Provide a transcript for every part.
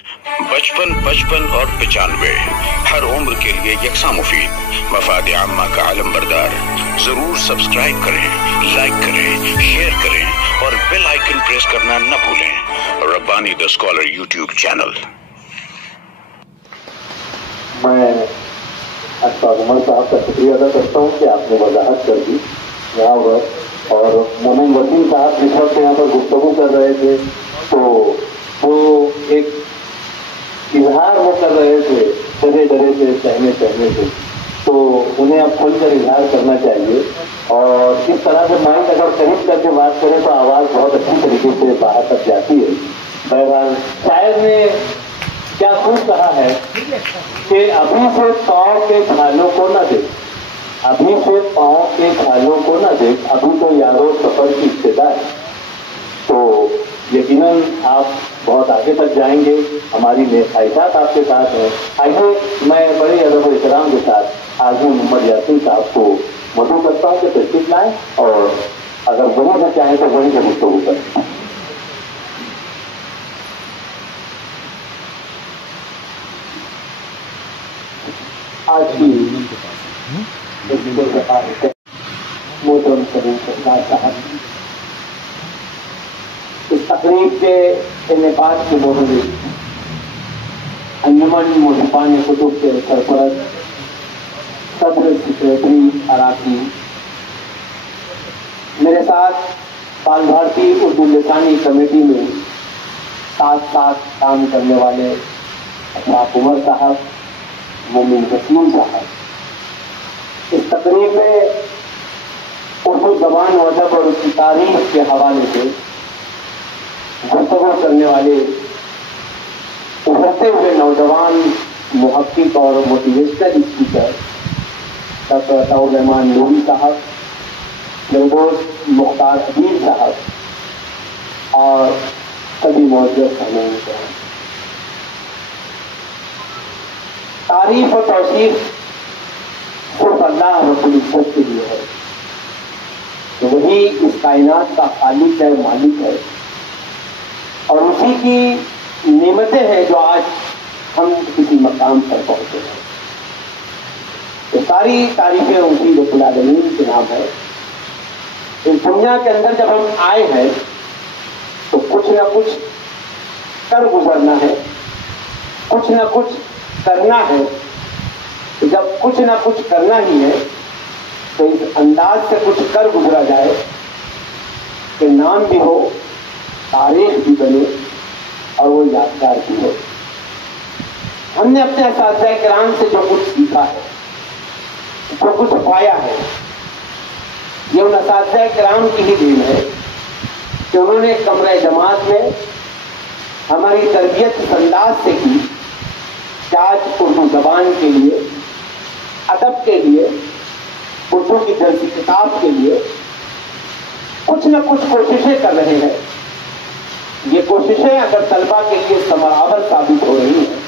55 55 اور 95 ہر عمر کے لیے یکساں مفید، مفاد عامہ کا علم بردار۔ ضرور سبسکرائب کریں، لائک کریں، شیئر کریں اور بیل آئیکن پریس کرنا نہ بھولیں۔ ربانی دا اسکالر یوٹیوب چینل۔ میں اشفاق عمر صاحب کا شکریہ ادا کرتا ہوں کہ آپ نے وضاحت کر دی یہاں پر، اور مومن وسیم صاحب جس وقت یہاں پر گفتگو کر رہے تھے تو وہ ایک اظہار وہ کر رہے تھے، ڈرے ڈرے سے سہنے سے، تو انہیں اب کھل کر اظہار کرنا چاہیے، اور اس طرح سے مائک اگر قریب کر کے بات کریں تو آواز بہت اچھی طریقے سے باہر تک جاتی ہے۔ بہرحال شاعر نے کیا خوب کہا ہے کہ ابھی سے پاؤں کے کھالوں کو نہ دیکھ، ابھی سے پاؤں کے کھالوں کو نہ دیکھ، ابھی تو یارو سفر کی ابتدا ہے۔ تو یقیناً آپ بہت آگے تک جائیں گے، ہماری نیک خواہشات آپ کے ساتھ ہیں۔ آئیے میں بڑے ادب و احترام کے ساتھ حاجی محمد یاسین صاحب کو مدعو کرتا ہوں کہ تشریف لائیں، اور اگر وہیں سے چاہیں تو وہیں سے گفتگو کریں۔ آج کی محترم کریم سرکار صاحب اس تقریب کے انعقاد کے متعلق انجمن محبان کتب کے سرپرست صدر سیکریٹری اراکین، میرے ساتھ بال بھارتی اردو لسانی کمیٹی میں ساتھ کام کرنے والے اشفاق عمر صاحب، مومن وسیم صاحب، اس تقریب میں اردو زبان و ادب اور اس کی تاریخ کے حوالے سے گفتگو کرنے والے ابھرتے ہوئے نوجوان محقق اور موٹیویشنل اسپیکر ڈاکٹر عطاء الرحمان نوری صاحب، میرے دوست مختار عبیر صاحب اور سبھی معزز سامعین کرام، تعریف و توصیف صرف اللہ رب العزت کے لیے ہے، تو وہی اس کائنات کا خالق ہے، مالک ہے، اور اسی کی نعمتیں ہیں جو آج ہم کسی مقام پر پہنچے ہیں۔ تو ساری تعریفیں اسی رب العالمین کے نام ہے۔ اس دنیا کے اندر جب ہم آئے ہیں تو کچھ نہ کچھ کر گزرنا ہے، کچھ نہ کچھ کرنا ہے۔ جب کچھ نہ کچھ کرنا ہی ہے تو اس انداز سے کچھ کر گزرا جائے کہ نام بھی ہو، تاریخ بھی بنے اور وہ یادگار بھی ہو۔ ہم نے اپنے اساتذہ کرام سے جو کچھ سیکھا ہے، جو کچھ پایا ہے، یہ ان اساتذہ کرام کی ہی دین ہے کہ انہوں نے کمرہ جماعت میں ہماری تربیت اس انداز سے کی کہ آج اردو زبان کے لیے، ادب کے لیے، اردو کی درسی کتاب کے لیے کچھ نہ کچھ کوششیں کر رہے ہیں۔ یہ کوششیں اگر طلبہ کے لیے ثمرآور ثابت ہو رہی ہیں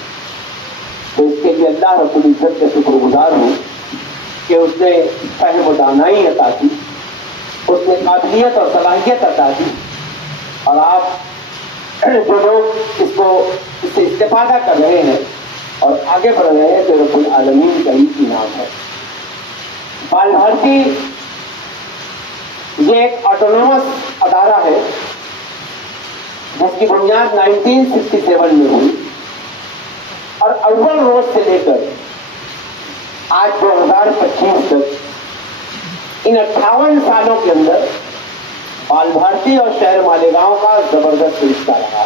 تو اس کے لیے اللہ رب العزت کے شکر گزار ہوں کہ اس نے فہم و دانائی عطا کی، اس نے قابلیت اور صلاحیت عطا کی، اور آپ جو لوگ اس سے استفادہ کر رہے ہیں اور آگے بڑھ رہے ہیں تو رب العالمین کا ہی انعام ہے۔ بال بھارتی یہ ایک آٹونومس ادارہ ہے جس کی بنیاد 1967 میں ہوئی، اور اول روز سے لے کر آج 2025 تک ان 58 سالوں کے اندر بال بھارتی اور شہر مالیگاؤں کا زبردست رشتہ رہا۔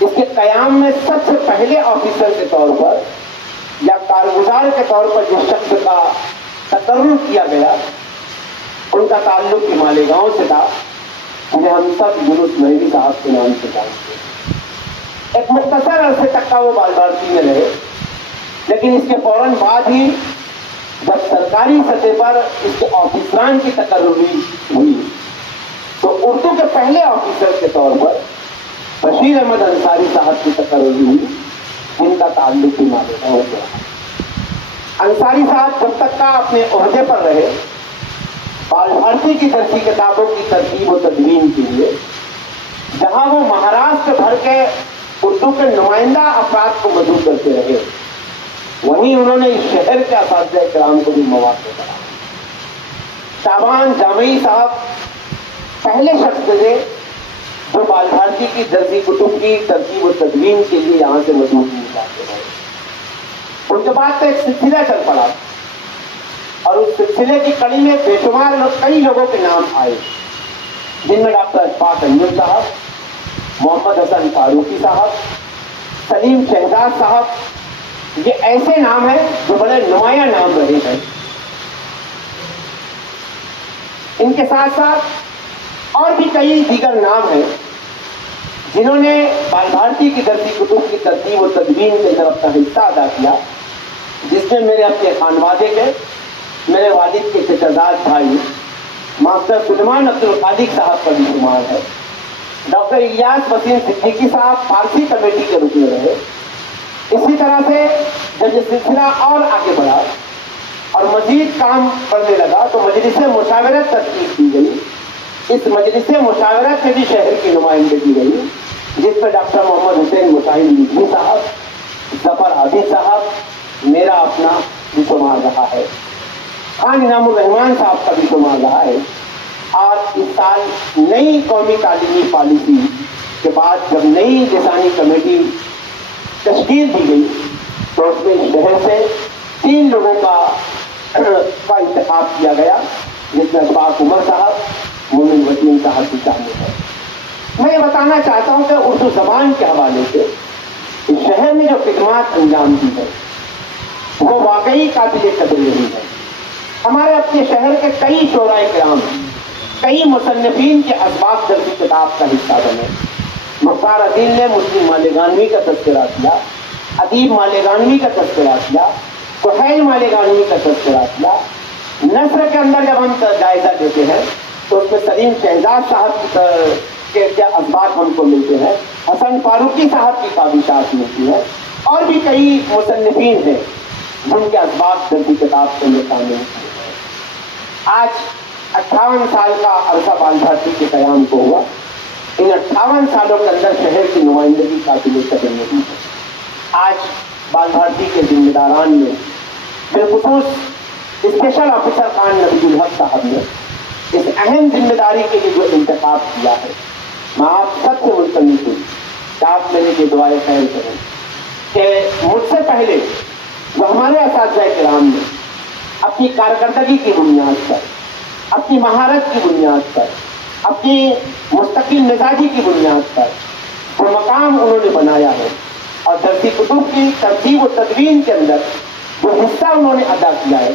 اس کے قیام میں سب سے پہلے آفیسر کے طور پر یا کارگزار کے طور پر جس شخص کا تقرر کیا گیا ان کا تعلق بھی مالیگاؤں سے تھا، جنہیں ہم سب یونس مہری صاحب کے نام سے جانتے ہیں۔ ایک مختصر عرصے تک کا وہ بال بھارتی میں رہے، لیکن اس کے فوراً بعد ہی جب سرکاری سطح پر اس کے آفیسران کی تقرری ہوئی تو اردو کے پہلے آفیسر کے طور پر بشیر احمد انصاری صاحب کی تقرری ہوئی، جن کا تعلق بھی مالیگاؤں سے رہا۔ انصاری صاحب جب تک کا اپنے عہدے پر رہے، بال بھارتی کی درسی کتابوں کی ترتیب و تدوین کے لیے جہاں وہ مہاراشٹر بھر کے اردو کے نمائندہ افراد کو مدعو کرتے رہے، وہیں انہوں نے اس شہر کے اساتذہ کرام کو بھی مواقع کرا۔ شعبان جامعی صاحب پہلے شخص تھے جو بال بھارتی کی درسی کتب کی ترتیب و تدوین کے لیے یہاں سے مدعو کیے جاتے ہیں۔ ان کے بعد تو ایک سلسلہ چل پڑا اور اس سلسلے کی کڑی میں بے شمار کئی لوگوں کے نام آئے، جن میں ڈاکٹر اشفاق انجم صاحب، محمد حسن فاروقی صاحب، سلیم شہزاد صاحب۔ یہ ایسے نام ہیں جو بڑے نمایاں نام رہے ہیں۔ ان کے ساتھ ساتھ اور بھی کئی دیگر نام ہیں جنہوں نے بال بھارتی کی درسی کتب کی ترتیب و تدوین کے اندر اپنا حصہ ادا کیا، جس میں میرے اپنے خانوادے کے، میرے والد کے چچزاد بھائی ماسٹر سلیمان عبد الخالق صاحب کا بھی شمار ہے۔ ڈاکٹر الیاس وسیم صدیقی صاحب فارسی کمیٹی کے رکن رہے۔ اسی طرح سے جب یہ سلسلہ اور آگے بڑھا اور مزید کام کرنے لگا تو مجلس مشاورت تشکیل کی گئی۔ اس مجلس مشاورت میں بھی شہر کی نمائندگی رہی، جس میں ڈاکٹر محمد حسین مشاہد ندوی صاحب، ظفر عابد صاحب، میرا اپنا بھی شمار رہا ہے، خان انعام الرحمان صاحب کا بھی شمار رہا ہے۔ اور اس سال نئی قومی تعلیمی پالیسی کے بعد جب نئی لسانی کمیٹی تشکیل دی گئی تو اس میں شہر سے 3 لوگوں کا انتخاب کیا گیا، جس میں اشفاق عمر صاحب، مومن وسیم صاحب بھی شامل ہے۔ میں یہ بتانا چاہتا ہوں کہ اردو زبان کے حوالے سے اس شہر نے جو خدمات انجام دی ہے وہ واقعی قابل قدر رہی ہے۔ ہمارے اپنے شہر کے کئی شعراء کرام، کئی مصنفین کے اسباق درسی کتاب کا حصہ بنے۔ مختار عدیل نے مسلم مالیگانوی کا تذکرہ کیا، ادیب مالیگانوی کا تذکرہ کیا، سہیل مالیگانوی کا تذکرہ کیا۔ نثر کے اندر جب ہم جائزہ لیتے ہیں تو اس میں سلیم شہزاد صاحب کے اسباق ہم کو ملتے ہیں، حسن فاروقی صاحب کی کاوشات ملتی ہے، اور بھی کئی مصنفین ہیں جن کے اسباق درسی کتاب کے اندر شامل ہیں۔ آج 58 سال کا عرصہ بال بھارتی کے قیام کو ہوا۔ ان 58 سالوں کے اندر شہر کی نمائندگی قابل قدر نہیں ہے۔ آج بال بھارتی کے ذمہ داران میں بالخصوص اسپیشل آفیسر خان نبی الحق صاحب نے اس اہم ذمہ داری کے لیے جو انتخاب کیا ہے، میں آپ سب سے ملتمس ہوں کہ آپ میرے لیے دعائیں خیر کریں کہ مجھ سے پہلے جو ہمارے اساتذہ کرام نے اپنی کارکردگی کی بنیاد پر، اپنی مہارت کی بنیاد پر، اپنی مستقل مزاجی کی بنیاد پر جو مقام انہوں نے بنایا ہے اور درسی کتب کی ترتیب و تدوین کے اندر جو حصہ انہوں نے ادا کیا ہے،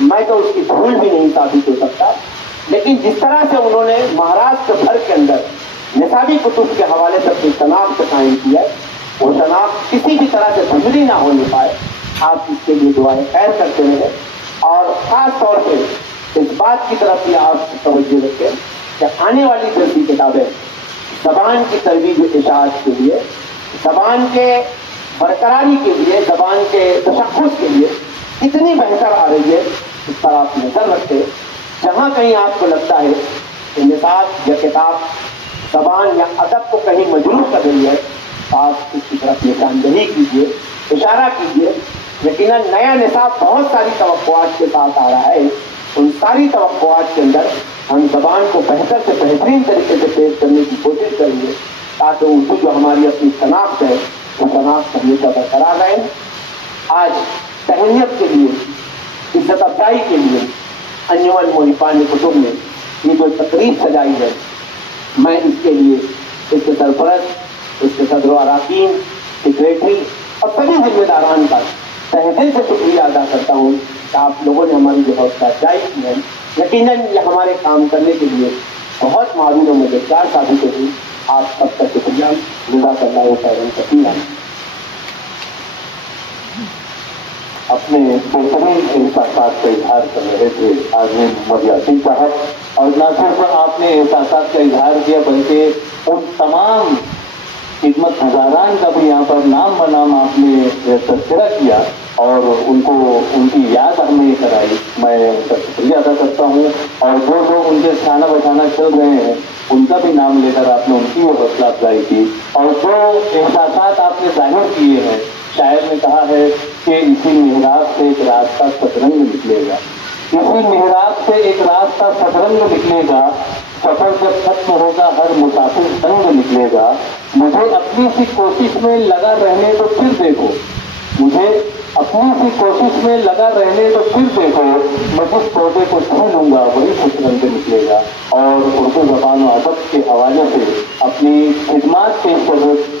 میں تو اس کی دھول بھی نہیں ثابت ہو سکتا، لیکن جس طرح سے انہوں نے مہاراشٹر بھر کے اندر نصابی کتب کے حوالے سے اپنی شناخت قائم کیا ہے، وہ شناخت کسی بھی طرح سے دھندلی نہ ہونے پائے۔ آپ اس کے لیے دعائیں خیر کرتے رہیں اور خاص طور پہ اس بات کی طرف بھی آپ توجہ رکھیں کہ آنے والی درسی کتابیں زبان کی ترویج و اشاعت کے لیے، زبان کے برقراری کے لیے، زبان کے تشخص کے لیے کتنی بہتر آ رہی ہے، اس پر آپ نظر رکھیں۔ جہاں کہیں آپ کو لگتا ہے کہ نصاب یا کتاب زبان یا ادب کو کہیں مجروح کر رہی ہے تو آپ اس کی طرف نشاندہی کیجیے، اشارہ کیجیے۔ یقیناً نیا نصاب بہت ساری توقعات کے ساتھ آ رہا ہے، ان ساری توقعات کے اندر ہم زبان کو بہتر سے بہترین طریقے سے پیش کرنے کی کوشش کریں گے تاکہ اردو جو ہماری اپنی شناخت ہے وہ شناخت ہمیشہ برقرار رہے۔ آج تہنیت کے لیے، عزت افزائی کے لیے انجمن مؤلفان کتب نے یہ جو تقریب سجائی ہے، میں اس کے لیے اس کے سرپرست، اس کے صدر و اراکین، سیکریٹری اور سبھی ذمہ داران کا تہ دل سے شکریہ ادا کرتا ہوں کہ آپ لوگوں نے ہماری جو حوصلہ افزائی کی ہے، یقیناً یہ ہمارے کام کرنے کے لیے بہت معاون و مددگار ثابت ہوگی۔ آپ سب کا شکریہ، جزاک اللہ خیرا کثیرا۔ اپنے بہترین احساسات کا اظہار کر رہے تھے آزمین محمد یاسین صاحب، اور نہ صرف آپ نے احساسات کا اظہار کیا بلکہ ان تمام خدمت گزاران کا بھی یہاں پر نام بنام آپ نے تذکرہ کیا، اور ان کو ان کی یاد ہم نے کرائی، میں ان کا شکریہ ادا کرتا ہوں۔ اور جو لوگ ان کے کھانا بچانا چل رہے ہیں ان کا بھی نام لے کر آپ نے ان کی حوصلہ افزائی کی، اور جو احساسات آپ نے ظاہر کیے ہیں، شاعر نے کہا ہے کہ اسی محراب سے ایک راستہ سترنگ نکلے گا، اسی محراب سے ایک راستہ سترنگ نکلے گا، سفر جب ختم ہوگا ہر مسافر تنگ نکلے گا، مجھے اپنی سی کوشش میں لگا رہنے تو پھر دیکھو، مجھے اپنی سی کوشش میں لگا رہنے تو پھر دیکھو، میں جس پودے کو چھو لوں گا وہی سترنگ نکلے گا۔ اور اردو زبان و ادب کے حوالے سے اپنی خدمات پیش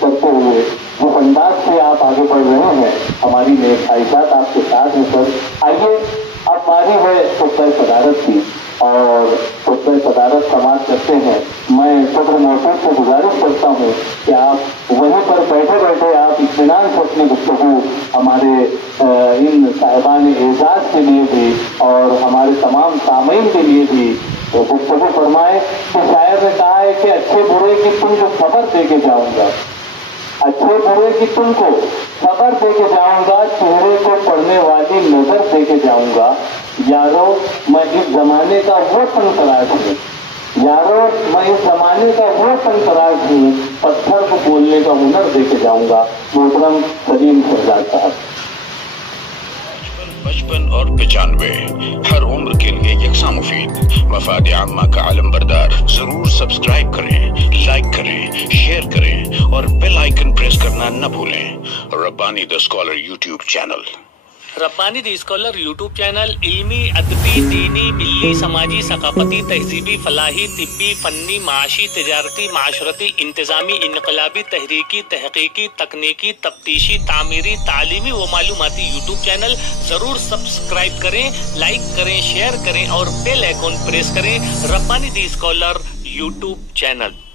کرتے ہوئے جس انداز سے آپ آگے بڑھ رہے ہیں، ہماری نیک خواہشات آپ کے ساتھ ہیں سر۔ آئیے اب باری ہے خطبہ صدارت کی، اور خطبہ صدارت سماعت کرتے ہیں۔ میں صدر محترم سے گزارش کرتا ہوں کہ آپ وہیں پر بیٹھے بیٹھے آپ اطمینان سے اپنی گفتگو ہمارے ان صاحبان اعزاز کے لیے بھی اور ہمارے تمام سامعین کے لیے بھی گفتگو فرمائیں کہ شاعر نے کہا ہے کہ اچھے برے کی تم کو خبر دے کے جاؤں گا، اچھے برے کی تم کو خبر دے کے جاؤں گا، چہرے کو پڑھنے والی نظر دے کے جاؤں گا، یارو میں اس زمانے کا وہ فن تراش ہوں، یارو میں اس زمانے کا وہ فن تراش ہوں، پتھر کو بولنے کا ہنر دے کے جاؤں گا۔ محترم سلیم شہزاد صاحب۔ 55 اور 95 ہر عمر کے لیے یکساں مفید، مفاد عامہ کا عالم بردار۔ ضرور سبسکرائب کریں، لائک کریں، شیئر کریں اور بیل آئیکن پریس کرنا نہ بھولیں۔ ربانی دی اسکالر یوٹیوب چینل۔ ربانی دی اسکالر یوٹیوب چینل علمی، ادبی، دینی، ملی، سماجی، ثقافتی، تہذیبی، فلاحی، طبی، فنی، معاشی، تجارتی، معاشرتی، انتظامی، انقلابی، تحریکی، تحقیقی، تکنیکی، تفتیشی، تعمیری، تعلیمی و معلوماتی یوٹیوب چینل۔ ضرور سبسکرائب کریں، لائک کریں، شیئر کریں اور بیل آئیکن پریس کریں۔ ربانی دی اسکالر یوٹیوب چینل۔